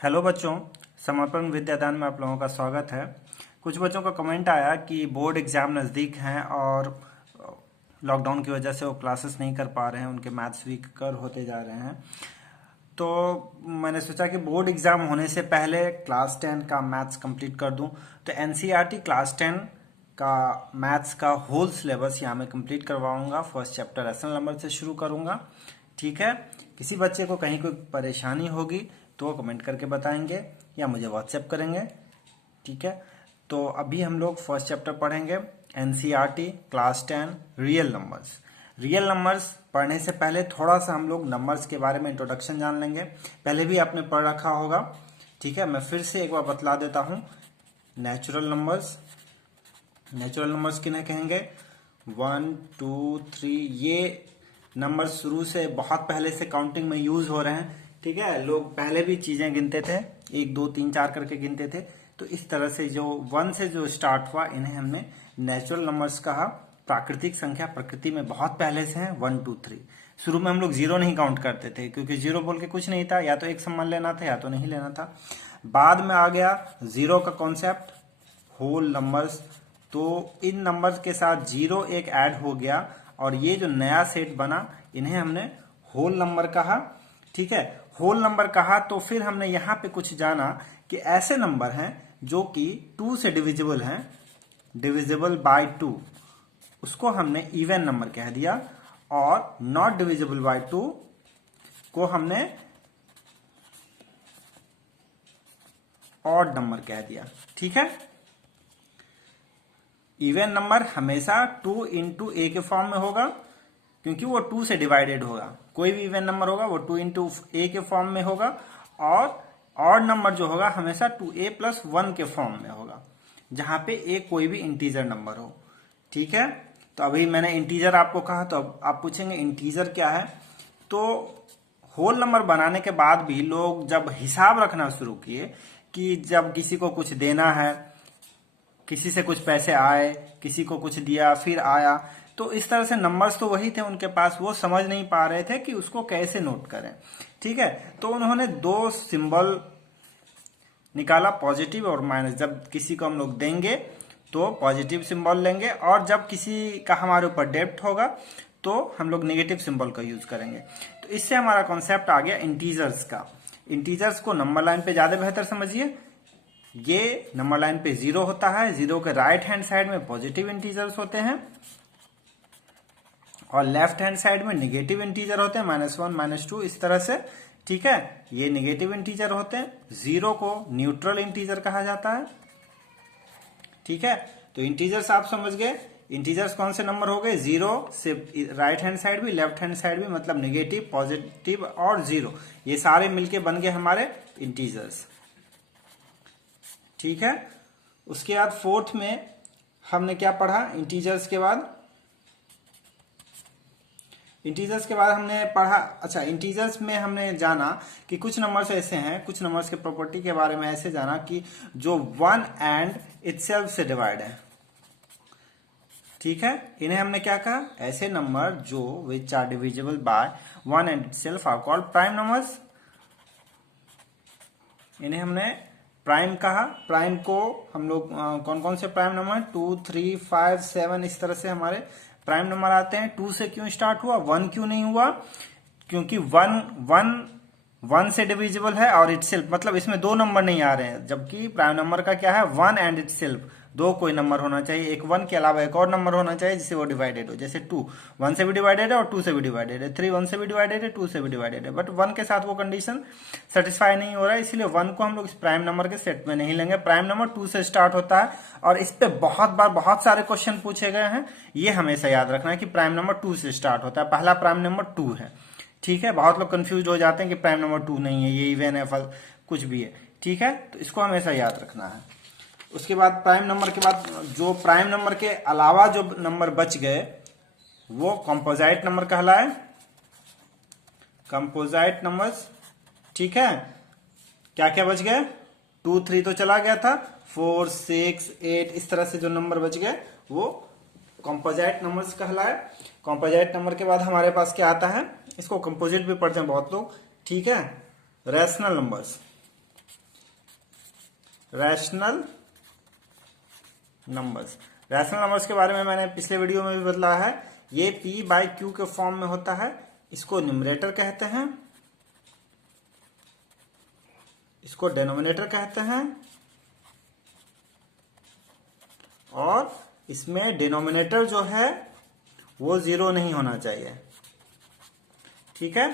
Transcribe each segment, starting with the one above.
Hello बच्चों, समर्पण विद्यादान में आप लोगों का स्वागत है। कुछ बच्चों का कमेंट आया कि बोर्ड एग्ज़ाम नज़दीक हैं और लॉकडाउन की वजह से वो क्लासेस नहीं कर पा रहे हैं, उनके मैथ्स वीकर होते जा रहे हैं। तो मैंने सोचा कि बोर्ड एग्ज़ाम होने से पहले क्लास 10 का मैथ्स कंप्लीट कर दूं। तो एनसीईआरटी क्लास 10 का मैथ्स का होल सिलेबस यहाँ मैं कंप्लीट करवाऊंगा। फर्स्ट चैप्टर रेशनल नंबर से शुरू करूंगा। ठीक है, किसी बच्चे को कहीं कोई परेशानी होगी तो वो कमेंट करके बताएंगे या मुझे व्हाट्सएप करेंगे। ठीक है, तो अभी हम लोग फर्स्ट चैप्टर पढ़ेंगे, NCERT class 10 real numbers. Real numbers पढ़ने से पहले थोड़ा सा हम लोग नंबर्स के बारे में इंट्रोडक्शन जान लेंगे। पहले भी आपने पढ़ रखा होगा। ठीक है, मैं फिर से एक बार बतला देता हूँ। नेचुरल नंबर्स, नेचुरल नंबर्स किन्हें कहेंगे? 1 2 3, ये नंबर शुरू से बहुत पहले से काउंटिंग में यूज हो रहे हैं। ठीक है, लोग पहले भी चीजें गिनते थे, 1 2 3 4 करके गिनते थे। तो इस तरह से जो 1 से जो स्टार्ट हुआ, इन्हें हमने नेचुरल नंबर्स कहा। प्राकृतिक संख्या प्रकृति में बहुत पहले से है, 1 2 3। शुरू में हम लोग जीरो नहीं काउंट करते थे, क्योंकि जीरो बोल के कुछ नहीं था, या तो एक सम्मान लेना था या तो नहीं लेना था। बाद में आ गया जीरो का कॉन्सेप्ट, होल नंबर्स। तो इन नंबर्स के साथ जीरो एक ऐड हो गया और ये जो नया सेट बना, इन्हें हमने होल नंबर कहा। ठीक है, होल नंबर कहा तो फिर हमने यहां पे कुछ जाना कि ऐसे नंबर हैं जो कि 2 से डिविजिबल हैं, डिविजिबल बाय 2, उसको हमने इवन नंबर कह दिया। और नॉट डिविजिबल बाय 2 को हमने ऑड नंबर कह दिया। ठीक है, इवन नंबर हमेशा 2 इंटू ए के फॉर्म में होगा, क्योंकि वो 2 से डिवाइडेड होगा। कोई भी इवन नंबर होगा वो 2 इंटू ए के फॉर्म में होगा। और ऑड नंबर जो होगा हमेशा 2a प्लस 1 के फॉर्म में होगा, जहां पे ए कोई भी इंटीजर नंबर हो। ठीक है, तो अभी मैंने इंटीजर आपको कहा, तो अब आप पूछेंगे इंटीजर क्या है। तो होल नंबर बनाने के बाद भी लोग जब हिसाब रखना शुरू किए कि जब किसी को कुछ देना है, किसी से कुछ पैसे आए, किसी को कुछ दिया फिर आया, तो इस तरह से नंबर्स तो वही थे उनके पास, वो समझ नहीं पा रहे थे कि उसको कैसे नोट करें। ठीक है, तो उन्होंने दो सिंबल निकाला, पॉजिटिव और माइनस। जब किसी को हम लोग देंगे तो पॉजिटिव सिंबल लेंगे, और जब किसी का हमारे ऊपर डेब्ट होगा तो हम लोग नेगेटिव सिंबल का यूज करेंगे। तो इससे हमारा कॉन्सेप्ट आ गया इंटीजर्स का। इंटीजर्स को नंबर लाइन पे ज्यादा बेहतर समझिए। ये नंबर लाइन पे जीरो होता है, जीरो के राइट हैंड साइड में पॉजिटिव इंटीजर्स होते हैं और लेफ्ट हैंड साइड में नेगेटिव इंटीजर होते हैं, -1 -2 इस तरह से। ठीक है, ये नेगेटिव इंटीजर होते हैं। जीरो को न्यूट्रल इंटीजर कहा जाता है। ठीक है, तो इंटीजर्स आप समझ गए। इंटीजर्स कौन से नंबर हो गए? जीरो से राइट हैंड साइड भी, लेफ्ट हैंड साइड भी, मतलब नेगेटिव, पॉजिटिव और जीरो, ये सारे मिलके बन गए हमारे इंटीजर्स। ठीक है, उसके बाद फोर्थ में हमने क्या पढ़ा? इंटीजर्स के बाद हमने पढ़ा, अच्छा, इंटीजर्स में हमने जाना कि कुछ नंबर्स ऐसे हैं, कुछ नंबर्स के प्रॉपर्टी के बारे में ऐसे जाना कि जो 1 एंड इटसेल्फ से डिवाइड है। ठीक है, इन्हें हमने क्या कहा? ऐसे नंबर जो which are divisible by 1 and itself are called prime numbers. इन्हें हमने प्राइम कहा। प्राइम को हम लोग कौन कौन से प्राइम नंबर? 2 3 5 7 इस तरह से हमारे प्राइम नंबर आते हैं। 2 से क्यों स्टार्ट हुआ, 1 क्यों नहीं हुआ? क्योंकि 1 से डिविजिबल है और इटसेल्फ, मतलब इसमें दो नंबर नहीं आ रहे हैं, जबकि प्राइम नंबर का क्या है? 1 एंड इटसेल्फ, दो कोई नंबर होना चाहिए, एक 1 के अलावा एक और नंबर होना चाहिए जिससे वो डिवाइडेड हो। जैसे 2 1 से भी डिवाइडेड है और 2 से भी डिवाइडेड है, 3 1 से भी डिवाइडेड है, 2 से भी डिवाइडेड है, बट 1 के साथ वो कंडीशन सेटिस्फाई नहीं हो रहा है, इसलिए 1 को हम लोग इस प्राइम नंबर के सेट में नहीं लेंगे। प्राइम नंबर 2 से स्टार्ट होता है और इस पे बहुत बार बहुत सारे क्वेश्चन पूछे गए हैं। ये हमेशा याद रखना है कि प्राइम नंबर 2 से स्टार्ट होता है, पहला प्राइम नंबर 2 है। ठीक है, बहुत लोग कंफ्यूज हो जाते हैं कि प्राइम नंबर 2 नहीं है, ये इवन है, कुछ भी है। ठीक है, तो इसको हमेशा याद रखना है। उसके बाद प्राइम नंबर के बाद जो प्राइम नंबर के अलावा जो नंबर बच गए वो कंपोजिट नंबर कहलाए, कंपोजिट नंबर्स। ठीक है, क्या क्या बच गए? 2 3 तो चला गया था, 4 6 8 इस तरह से जो नंबर बच गए वो कंपोजिट नंबर्स कहलाए। कंपोजिट नंबर के बाद हमारे पास क्या आता है? इसको कंपोजिट भी पढ़ते हैं बहुत लोग। ठीक है, rational numbers. Rational numbers. Rational numbers के बारे में मैंने पिछले वीडियो में भी बताया है। ये p बाई क्यू के फॉर्म में होता है, इसको न्यूमरेटर कहते हैं, इसको डिनोमिनेटर कहते हैं, और इसमें डिनोमिनेटर जो है वो 0 नहीं होना चाहिए, ठीक है,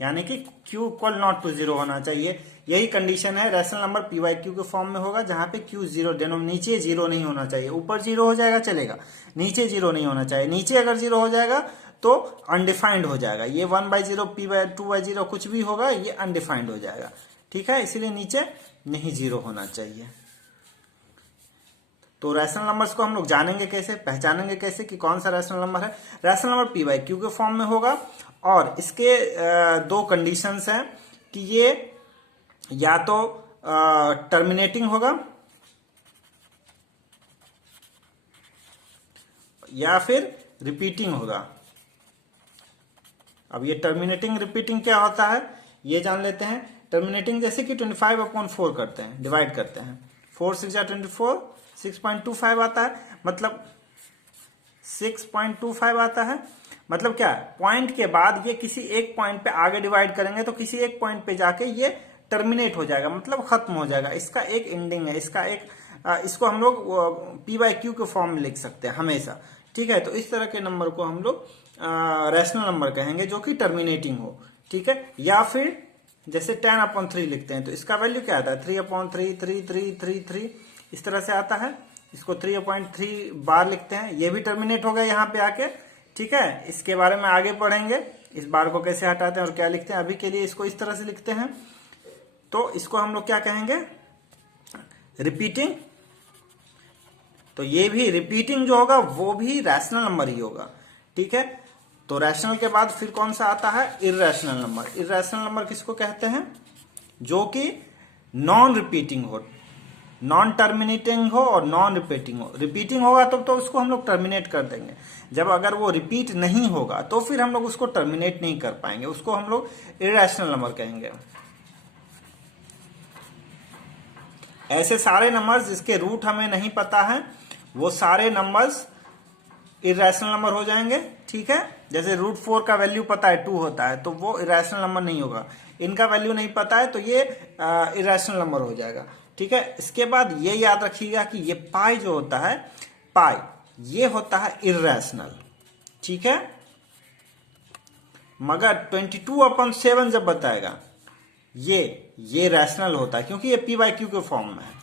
यानी कि q इक्वल नॉट टू 0 होना चाहिए। यही कंडीशन है, rational number p by Q के फॉर्म में होगा जहां पे q 0, नीचे 0 नहीं होना चाहिए। ऊपर 0 हो जाएगा चलेगा, नीचे 0 नहीं होना चाहिए। नीचे अगर 0 हो जाएगा तो अनडिफाइंड हो जाएगा। ये 1/0 p/2/0 कुछ भी होगा, ये अनडिफाइंड हो जाएगा, ठीक है, इसीलिए नीचे नहीं 0 होना चाहिए। तो रैशनल नंबर्स को हम लोग जानेंगे कैसे, पहचानेंगे कैसे कि कौन सा रैशनल नंबर है। Rational number p by Q के फॉर्म में होगा, और इसके दो कंडीशंस हैं कि ये या तो टर्मिनेटिंग होगा या फिर रिपीटिंग होगा। अब ये टर्मिनेटिंग रिपीटिंग क्या होता है ये जान लेते हैं। टर्मिनेटिंग जैसे कि 25/4 करते हैं, डिवाइड करते हैं, 4 6 24, 6.25 आता है, मतलब 6.25 आता है। मतलब क्या, पॉइंट के बाद ये किसी एक पॉइंट पे आगे डिवाइड करेंगे तो किसी एक पॉइंट पे जाके ये टर्मिनेट हो जाएगा, मतलब खत्म हो जाएगा। इसका एक एंडिंग है, इसका एक इसको हम लोग p बाई क्यू के फॉर्म में लिख सकते हैं हमेशा, ठीक है। तो इस तरह के नंबर को हम लोग रैशनल नंबर कहेंगे जो कि टर्मिनेटिंग हो, ठीक है। या फिर जैसे 10/3 लिखते हैं तो इसका वैल्यू क्या आता है, 3/3 3 3 3 3 इस तरह से आता है। इसको 3/3 बार लिखते हैं, ये भी टर्मिनेट हो गया यहाँ पे आके, ठीक है। इसके बारे में आगे पढ़ेंगे, इस बार को कैसे हटाते हैं और क्या लिखते हैं। अभी के लिए इसको इस तरह से लिखते हैं, तो इसको हम लोग क्या कहेंगे, रिपीटिंग। तो ये भी रिपीटिंग जो होगा वो भी रैशनल नंबर ही होगा, ठीक है। तो रैशनल के बाद फिर कौन सा आता है, इर्रेशनल नंबर। इर्रेशनल नंबर किसको कहते हैं, जो कि नॉन रिपीटिंग हो, नॉन टर्मिनेटिंग हो और नॉन रिपीटिंग हो। रिपीटिंग होगा तो उसको हम लोग टर्मिनेट कर देंगे। जब अगर वो रिपीट नहीं होगा तो फिर हम लोग उसको टर्मिनेट नहीं कर पाएंगे, उसको हम लोग इर्रेशनल नंबर कहेंगे। ऐसे सारे नंबर्स जिसके रूट हमें नहीं पता है वो सारे नंबर्स इर्रेशनल नंबर हो जाएंगे, ठीक है। जैसे √4 का वैल्यू पता है 2 होता है तो वो इर्रेशनल नंबर नहीं होगा। इनका वैल्यू नहीं पता है तो ये इर्रेशनल नंबर हो जाएगा, ठीक है। इसके बाद ये याद रखिएगा कि ये पाई जो होता है, पाई ये होता है इर्रेशनल, ठीक है। मगर 22/7 जब बताएगा ये रैशनल होता है, क्योंकि ये p बाई क्यू के फॉर्म में है।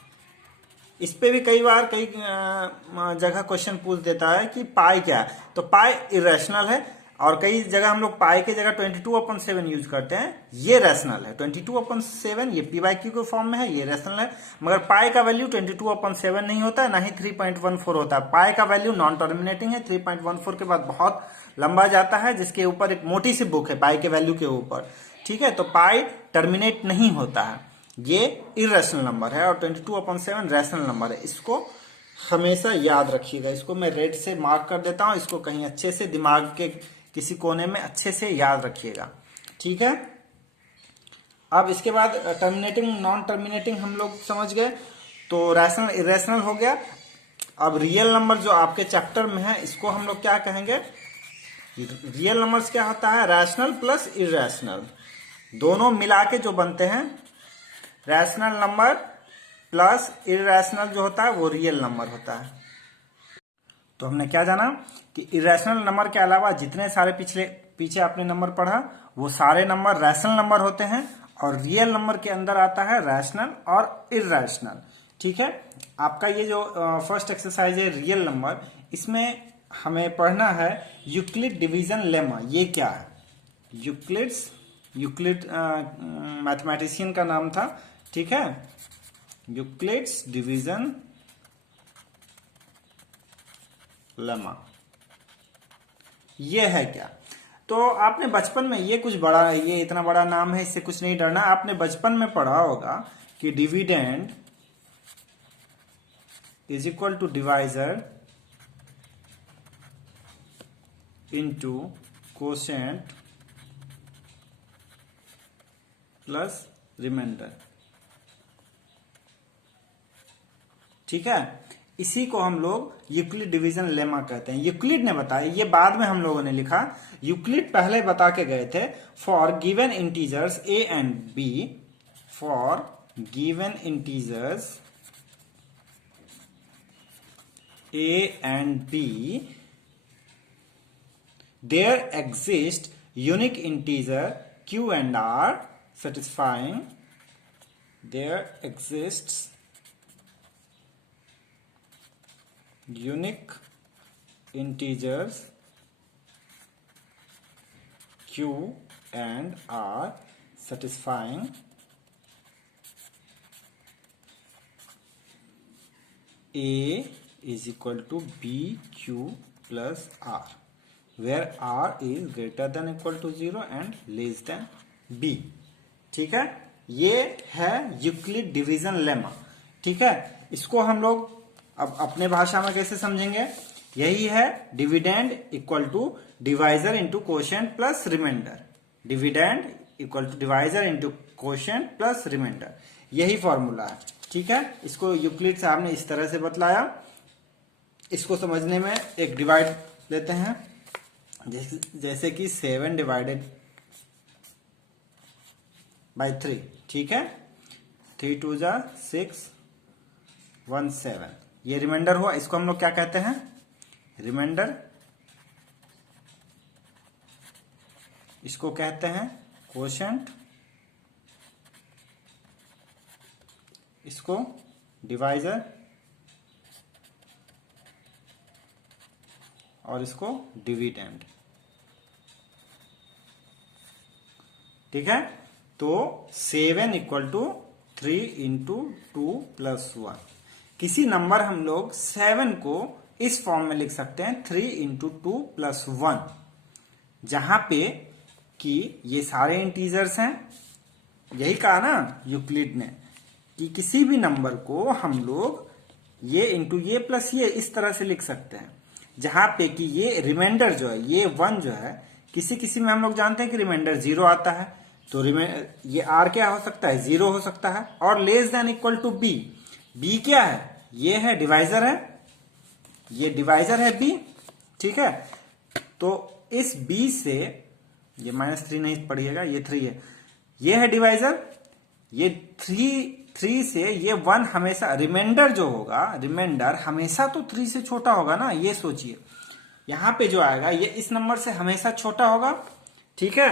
इस पे भी कई बार कई जगह क्वेश्चन पूछ देता है कि पाई क्या है, तो पाई इरेशनल है, और कई जगह हम लोग पाई के जगह 22/7 यूज करते हैं, ये रैशनल है। 22/7 ये p बाई क्यू के फॉर्म में है, ये रैशनल है। मगर पाई का वैल्यू 22/7 नहीं होता है, ना ही 3.14 होता है। पाई का वैल्यू नॉन टर्मिनेटिंग है, 3.14 के बाद बहुत लंबा जाता है, जिसके ऊपर एक मोटी सी बुक है पाई के वैल्यू के ऊपर, ठीक है। तो पाई टर्मिनेट नहीं होता है, ये इरेशनल नंबर है, और 22/7 रैशनल नंबर है। इसको हमेशा याद रखिएगा। इसको मैं रेड से मार्क कर देता हूं, इसको कहीं अच्छे से दिमाग के किसी कोने में अच्छे से याद रखिएगा, ठीक है। अब इसके बाद टर्मिनेटिंग नॉन टर्मिनेटिंग हम लोग समझ गए, तो रैशनल इरेशनल हो गया। अब रियल नंबर जो आपके चैप्टर में है इसको हम लोग क्या कहेंगे, रियल नंबर्स क्या होता है, रैशनल प्लस इरेशनल, दोनों मिला के जो बनते हैं। रैशनल नंबर प्लस इरेशनल जो होता है वो रियल नंबर होता है। तो हमने क्या जाना कि इरेशनल नंबर के अलावा जितने सारे पीछे आपने नंबर पढ़ा वो सारे नंबर रैशनल नंबर होते हैं, और रियल नंबर के अंदर आता है रैशनल और इरेशनल, ठीक है। आपका ये जो फर्स्ट एक्सरसाइज है रियल नंबर, इसमें हमें पढ़ना है यूक्लिड डिवीजन लेमा। ये क्या है, यूक्लिड मैथमेटिशियन का नाम था, ठीक है। यूक्लिड्स डिवीजन लेमा ये है क्या। तो आपने बचपन में ये इतना बड़ा नाम है, इससे कुछ नहीं डरना। आपने बचपन में पढ़ा होगा कि dividend is equal to divisor into quotient plus remainder. ठीक है, इसी को हम लोग यूक्लिड डिवीजन लेमा कहते हैं। यूक्लिड ने बताया, ये बाद में हम लोगों ने लिखा, यूक्लिड पहले बता के गए थे, for given integers a and b, for given integers a and b, there exist unique integer q and r satisfying, there exists unique integers q and r satisfying a is equal to b q plus r, where r is greater than equal to 0 and less than b। ठीक है, ये है Euclid division lemma. ठीक है, इसको हम लोग अब अपने भाषा में कैसे समझेंगे, यही है dividend equal to divisor into quotient plus remainder, dividend equal to divisor into quotient plus remainder, यही फॉर्मूला है। ठीक है, इसको यूक्लिड साहब ने इस तरह से बतलाया। इसको समझने में एक डिवाइड लेते हैं, जैसे कि 7 डिवाइडेड बाय 3। ठीक है, 3 2 जा 6 1 7, ये रिमाइंडर हुआ। इसको हम लोग क्या कहते हैं, रिमाइंडर। इसको कहते हैं कोशेंट, इसको डिवाइजर और इसको डिविडेंड। ठीक है, तो 7 इक्वल टू 3 इंटू 2 प्लस 1। किसी नंबर हम लोग 7 को इस फॉर्म में लिख सकते हैं 3 इंटू 2 प्लस 1, जहां पे कि ये सारे इंटीजर्स हैं। यही कहा ना यूक्लिड ने कि किसी भी नंबर को हम लोग ये इंटू ये प्लस ये इस तरह से लिख सकते हैं, जहां पे कि ये रिमाइंडर जो है, ये 1 जो है, किसी किसी में हम लोग जानते हैं कि रिमाइंडर 0 आता है, तो ये आर क्या हो सकता है, 0 हो सकता है। और less than equal to b, b क्या है, ये है डिवाइजर है, ये डिवाइजर है बी। ठीक है, तो इस बी से ये -3 नहीं पढ़िएगा, ये 3 है, ये है डिवाइजर। ये 3 से ये 1 हमेशा, रिमाइंडर जो होगा, रिमाइंडर हमेशा तो 3 से छोटा होगा ना, ये सोचिए। यहां पे जो आएगा ये इस नंबर से हमेशा छोटा होगा। ठीक है,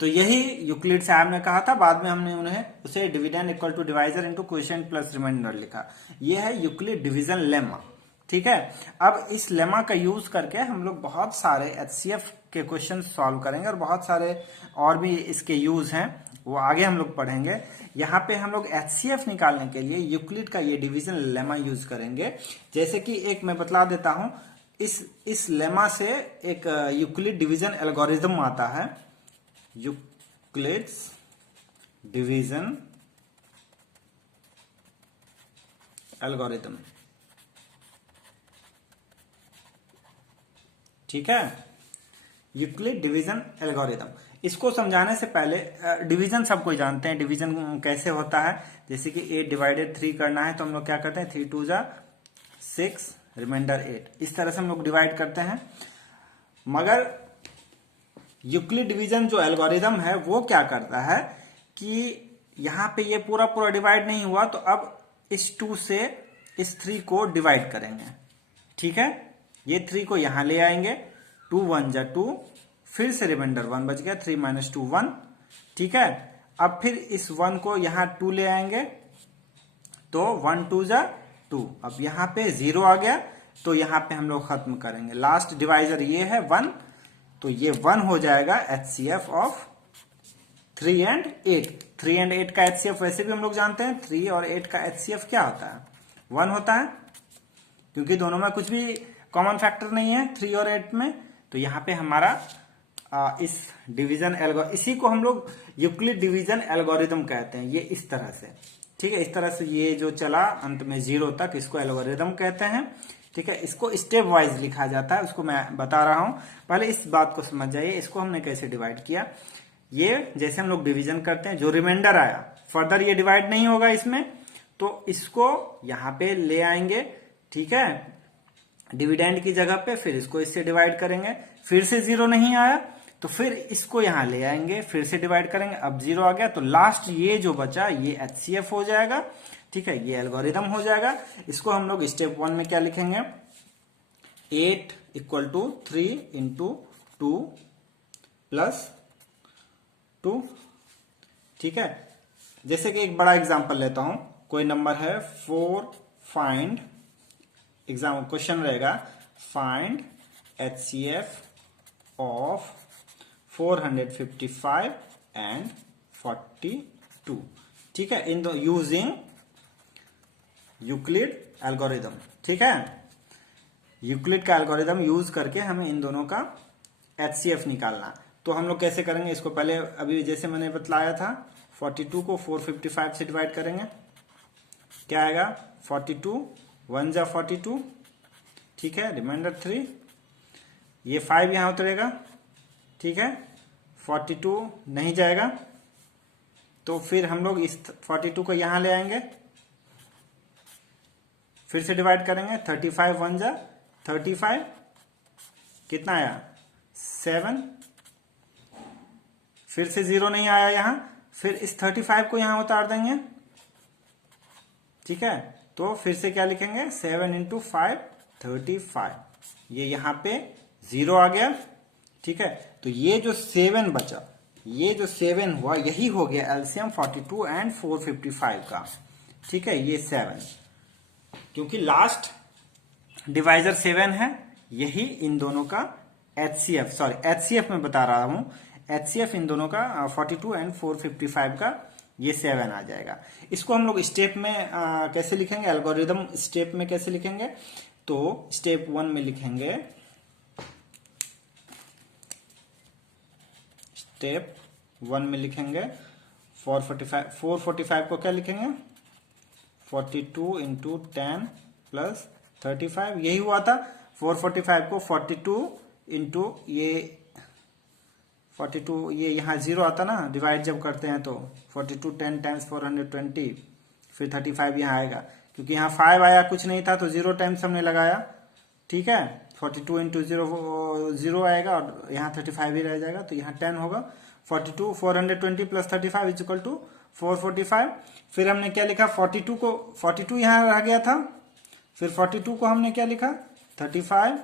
तो यही यूक्लिड साहब ने कहा था, बाद में हमने उन्हें उसे dividend equal to divisor into coefficient plus remainder लिखा। ये है यूक्लिड डिवीजन लेमा। ठीक है, अब इस लेमा का यूज करके हम लोग बहुत सारे एचसीएफ के क्वेश्चन सॉल्व करेंगे और बहुत सारे और भी इसके यूज हैं, वो आगे हम लोग पढ़ेंगे। यहाँ पे हम लोग एचसीएफ निकालने के लिए यूक्लिड का ये डिवीजन लेमा यूज करेंगे। जैसे कि एक मैं बतला देता हूं, इस लेमा से एक यूक्लिड डिवीजन एल्गोरिथम आता है, यूक्लिड्स डिवीजन एल्गोरिथम। ठीक है, यूक्लिड डिवीजन एल्गोरिथम। इसको समझाने से पहले डिवीजन सबको जानते हैं, डिवीजन कैसे होता है। जैसे कि 8 डिवाइडेड 3 करना है तो हम लोग क्या करते हैं, 3 2 जा 6, रिमाइंडर 8, इस तरह से हम लोग डिवाइड करते हैं। मगर यूक्लिड डिवीजन जो एल्गोरिथम है वो क्या करता है कि यहां पे ये पूरा पूरा डिवाइड नहीं हुआ, तो अब इस 2 से इस 3 को डिवाइड करेंगे। ठीक है, ये 3 को यहां ले आएंगे, 2 1 जा 2, फिर से रिमाइंडर 1 बच गया, 3 - 2 1। ठीक है, अब फिर इस 1 को यहां 2 ले आएंगे, तो 1 2 जा 2। अब यहां पे 0 आ गया, तो यहां पे हम लोग खत्म करेंगे। लास्ट डिवाइजर ये है 1, तो ये 1 हो जाएगा एचसीएफ ऑफ 3 एंड 8। 3 एंड 8 का एचसीएफ वैसे भी हम लोग जानते हैं, 3 और 8 का एचसीएफ क्या होता है, 1 होता है, क्योंकि दोनों में कुछ भी कॉमन फैक्टर नहीं है 3 और 8 में। तो यहाँ पे हमारा इस डिवीजन इसी को हम लोग यूक्लिड डिवीजन एल्गोरिथम कहते हैं, ये इस तरह से। ठीक है, इस तरह से ये जो चला अंत में 0 तक, इसको एल्गोरिथम कहते हैं। ठीक है, इसको स्टेप वाइज लिखा जाता है, उसको मैं बता रहा हूं। पहले इस बात को समझ जाइए, इसको हमने कैसे डिवाइड किया। ये जैसे हम लोग डिवीजन करते हैं, जो रिमाइंडर आया फर्दर ये डिवाइड नहीं होगा इसमें, तो इसको यहाँ पे ले आएंगे, ठीक है, डिविडेंड की जगह पे, फिर इसको इससे डिवाइड करेंगे, फिर से 0 नहीं आया तो फिर इसको यहां ले आएंगे, फिर से डिवाइड करेंगे, अब 0 आ गया तो लास्ट ये जो बचा ये HCF हो जाएगा, ठीक है, ये एल्गोरिदम हो जाएगा। इसको हम लोग स्टेप 1 में क्या लिखेंगे, 8 = 3 × 2 + 2, ठीक है। जैसे कि एक बड़ा एग्जांपल लेता हूं, कोई नंबर है 4, फाइंड, एग्जाम क्वेश्चन रहेगा फाइंड HCF ऑफ 455 एंड 42, ठीक है, इन दो यूजिंग यूक्लिड एल्गोरिदम, ठीक है। यूक्लिड का एल्गोरिदम यूज करके हमें इन दोनों का HCF निकालना। तो हम लोग कैसे करेंगे इसको, पहले अभी जैसे मैंने बतलाया था 42 को 455 से डिवाइड करेंगे, क्या आएगा 42 1 जा 42, ठीक है, रिमाइंडर 3, ये 5 यहां उतरेगा, ठीक है, 42 नहीं जाएगा तो फिर हम लोग इस 42 को यहां ले आएंगे, फिर से डिवाइड करेंगे, 35 1 जा 35, कितना आया 7, फिर से 0 नहीं आया यहां, फिर इस 35 को यहां उतार देंगे, ठीक है, तो फिर से क्या लिखेंगे 7 × 5 35, ये यहां पे 0 आ गया, ठीक है। तो ये जो 7 बचा, ये जो 7 हुआ यही हो गया एलसीएम 42 एंड 455 का, ठीक है, ये 7, क्योंकि लास्ट डिवाइजर 7 है, यही इन दोनों का HCF में बता रहा हूं, HCF इन दोनों का 42 एंड 455 का ये 7 आ जाएगा। इसको हम लोग स्टेप में कैसे लिखेंगे, एल्गोरिदम स्टेप में कैसे लिखेंगे, तो स्टेप 1 में लिखेंगे, स्टेप 1 में लिखेंगे 445 को क्या लिखेंगे 42 × 10 + 35, यही हुआ था। 445 को 42 × ये यहाँ 0 आता ना, डिवाइड जब करते हैं तो 42 10 टाइम्स 420, फिर 35 यहाँ आएगा, क्योंकि यहाँ 5 आया कुछ नहीं था तो 0 टाइम्स हमने लगाया, ठीक है, 42 × 0 आएगा और यहाँ 35 ही रह जाएगा, तो यहाँ 10 होगा, 42 420 + 35 = 445। फिर हमने क्या लिखा, 42 यहाँ रह गया था, फिर 42 को हमने क्या लिखा 35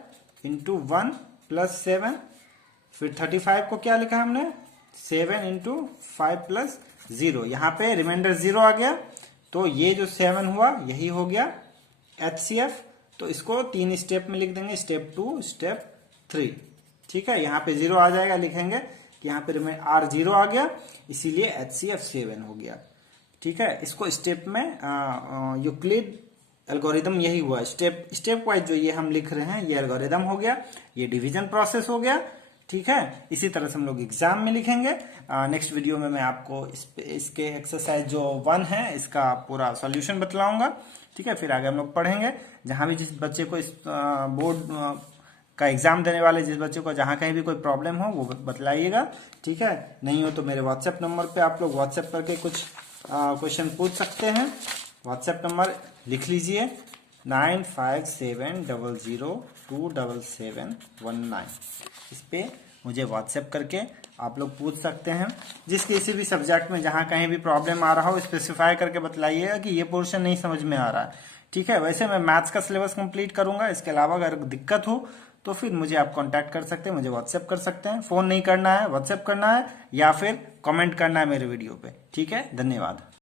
× 1 + 7, फिर 35 को क्या लिखा हमने 7 × 5 + 0, यहाँ पे रिमाइंडर 0 आ गया, तो ये जो 7 हुआ यही हो गया HCF। तो इसको 3 स्टेप में लिख देंगे, स्टेप 2 स्टेप 3, ठीक है, यहाँ पे 0 आ जाएगा, लिखेंगे कि यहाँ पे R0 आ गया, इसीलिए HCF 7 हो गया, ठीक है। इसको स्टेप में यूक्लिड एल्गोरिदम यही हुआ, स्टेप वाइज जो ये हम लिख रहे हैं ये एल्गोरिदम हो गया, ये डिवीजन प्रोसेस हो गया, ठीक है। इसी तरह से हम लोग एग्जाम में लिखेंगे। नेक्स्ट वीडियो में मैं आपको इसके एक्सरसाइज जो 1 है इसका पूरा सॉल्यूशन बतलाऊंगा, ठीक है। फिर आगे हम लोग पढ़ेंगे, जहां भी जिस बच्चे को इस बोर्ड का एग्जाम देने वाले जिस बच्चे को जहां कहीं भी कोई प्रॉब्लम हो वो बतलाइएगा, ठीक है। नहीं हो तो मेरे व्हाट्सएप नंबर पे आप लोग व्हाट्सएप करके कुछ क्वेश्चन पूछ सकते हैं। व्हाट्सएप नंबर लिख लीजिए 9570027719, इस पे मुझे व्हाट्सएप करके आप लोग पूछ सकते हैं। जिस किसी भी सब्जेक्ट में जहां कहीं भी प्रॉब्लम आ रहा हो स्पेसिफाई करके बतलाइएगा कि ये पोर्शन नहीं समझ में आ रहा है, ठीक है। वैसे मैं मैथ्स का सिलेबस कंप्लीट करूंगा, इसके अलावा अगर दिक्कत हो तो फिर मुझे आप कांटेक्ट कर सकते हैं, मुझे व्हाट्सएप कर सकते हैं। फोन नहीं करना है, व्हाट्सएप करना है या फिर कमेंट करना है मेरे वीडियो पे, ठीक है। धन्यवाद।